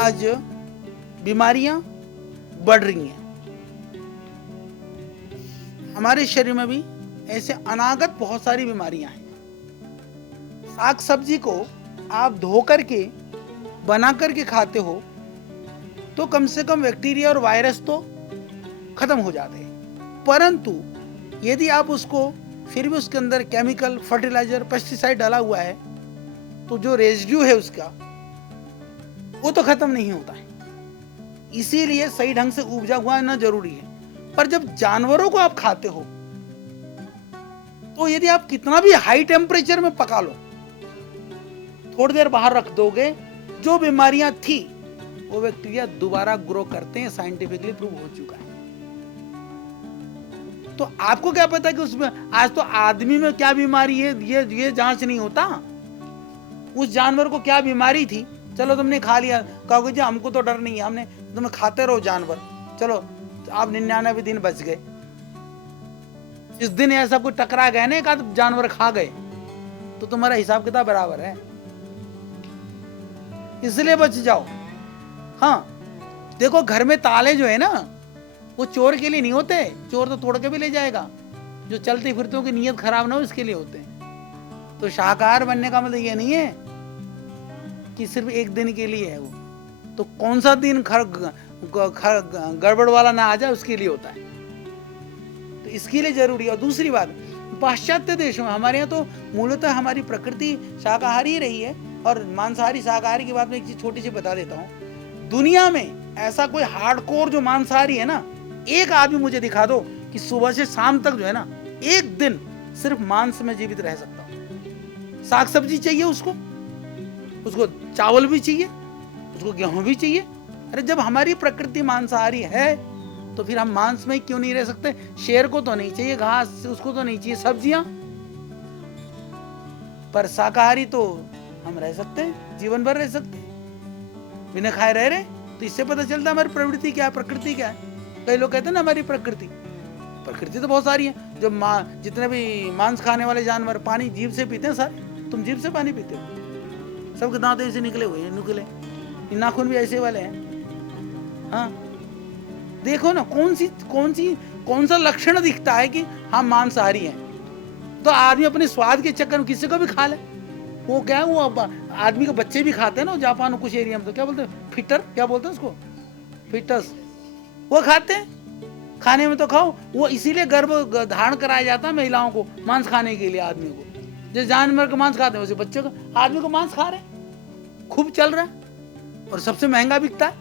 आज बीमारियां बढ़ रही हैं। हमारे शरीर में भी ऐसे अनागत बहुत सारी बीमारियां हैं। साग सब्जी को आप धो करके बना करके खाते हो तो कम से कम बैक्टीरिया और वायरस तो खत्म हो जाते हैं, परंतु यदि आप उसको फिर भी उसके अंदर केमिकल, फर्टिलाइजर, पेस्टिसाइड डाला हुआ है तो जो रेजिड्यू है उसका वो तो खत्म नहीं होता है। इसीलिए सही ढंग से उपजा हुआ ना जरूरी है। पर जब जानवरों को आप खाते हो तो यदि आप कितना भी हाई टेम्परेचर में पका लो, थोड़ी देर बाहर रख दोगे, जो बीमारियां थी वो बैक्टीरिया दोबारा ग्रो करते हैं। साइंटिफिकली प्रूव हो चुका है। तो आपको क्या पता कि उसमें आज तो आदमी में क्या बीमारी है ये जांच नहीं होता। उस जानवर को क्या बीमारी थी, चलो तुमने खा लिया, कहोगे जी हमको तो डर नहीं है, हमने तुम्हें खाते रहो जानवर, चलो आप 99 दिन बच गए। इस दिन ऐसा कोई टकरा गया ना, एक आध जानवर खा गए तो तुम्हारा हिसाब किताब बराबर है, इसलिए बच जाओ। हाँ देखो, घर में ताले जो है ना वो चोर के लिए नहीं होते, चोर तो तोड़ के भी ले जाएगा, जो चलते फिरते की नीयत खराब ना हो इसके लिए होते हैं। तो शाकाहार बनने का मतलब ये नहीं है कि सिर्फ एक दिन के लिए है वो, तो कौन सा दिन गड़बड़ वाला ना आ जाए उसके लिए होता है, तो इसके लिए जरूरी है। और दूसरी बात, पाश्चात्य देशों में, हमारे यहाँ तो मूलतः हमारी प्रकृति शाकाहारी रही है, और मांसाहारी शाकाहारी की बात में एक चीज छोटी सी बता देता हूँ। दुनिया में ऐसा कोई हार्डकोर जो मांसाहारी है ना, एक आदमी मुझे दिखा दो कि सुबह से शाम तक जो है ना एक दिन सिर्फ मांस में जीवित रह सकता हूं। साग सब्जी चाहिए उसको चावल भी चाहिए, उसको गेहूं भी चाहिए। अरे जब हमारी प्रकृति मांसाहारी है तो फिर हम मांस में क्यों नहीं रह सकते? शेर को तो नहीं चाहिए घास, उसको तो नहीं चाहिए सब्जियां, पर शाकाहारी तो हम रह सकते हैं, जीवन भर रह सकते हैं, बिना खाए रह रहे। तो इससे पता चलता है हमारी प्रवृत्ति क्या है, प्रकृति क्या है। कई लोग कहते हैं ना हमारी प्रकृति तो बहुत सारी है। जो जितने भी मांस खाने वाले जानवर पानी जीभ से पीते हैं सारे, तुम जीभ से पानी पीते हो, सबके दांत ऐसे निकले हुए हैं, नुकीले, नाखून भी ऐसे वाले हैं। हाँ देखो ना कौन सा लक्षण दिखता है कि हम मांसाहारी हैं। तो आदमी अपने स्वाद के चक्कर में किसी को भी खा ले। वो क्या है, वो आदमी के बच्चे भी खाते हैं ना जापान कुछ एरिया में, तो क्या बोलते हैं, फिटर, क्या बोलते हैं उसको, फिटस, वो खाते हैं। खाने में तो खाओ, वो इसीलिए गर्भ धारण कराया जाता है महिलाओं को मांस खाने के लिए। आदमी को जैसे जानवर का मांस खाते हैं वैसे बच्चे को, आदमी को मांस खा रहे हैं, खूब चल रहा है और सबसे महंगा बिकता है,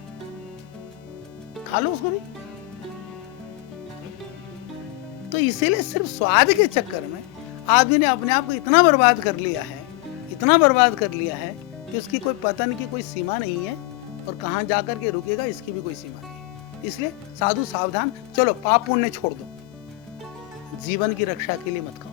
खा लो उसको भी। तो इसीलिए सिर्फ स्वाद के चक्कर में आदमी ने अपने आप को इतना बर्बाद कर लिया है कि उसकी कोई पतन की कोई सीमा नहीं है, और कहां जाकर के रुकेगा इसकी भी कोई सीमा नहीं है। इसलिए साधु सावधान, चलो पाप पुण्य छोड़ दो, जीवन की रक्षा के लिए मत खाओ।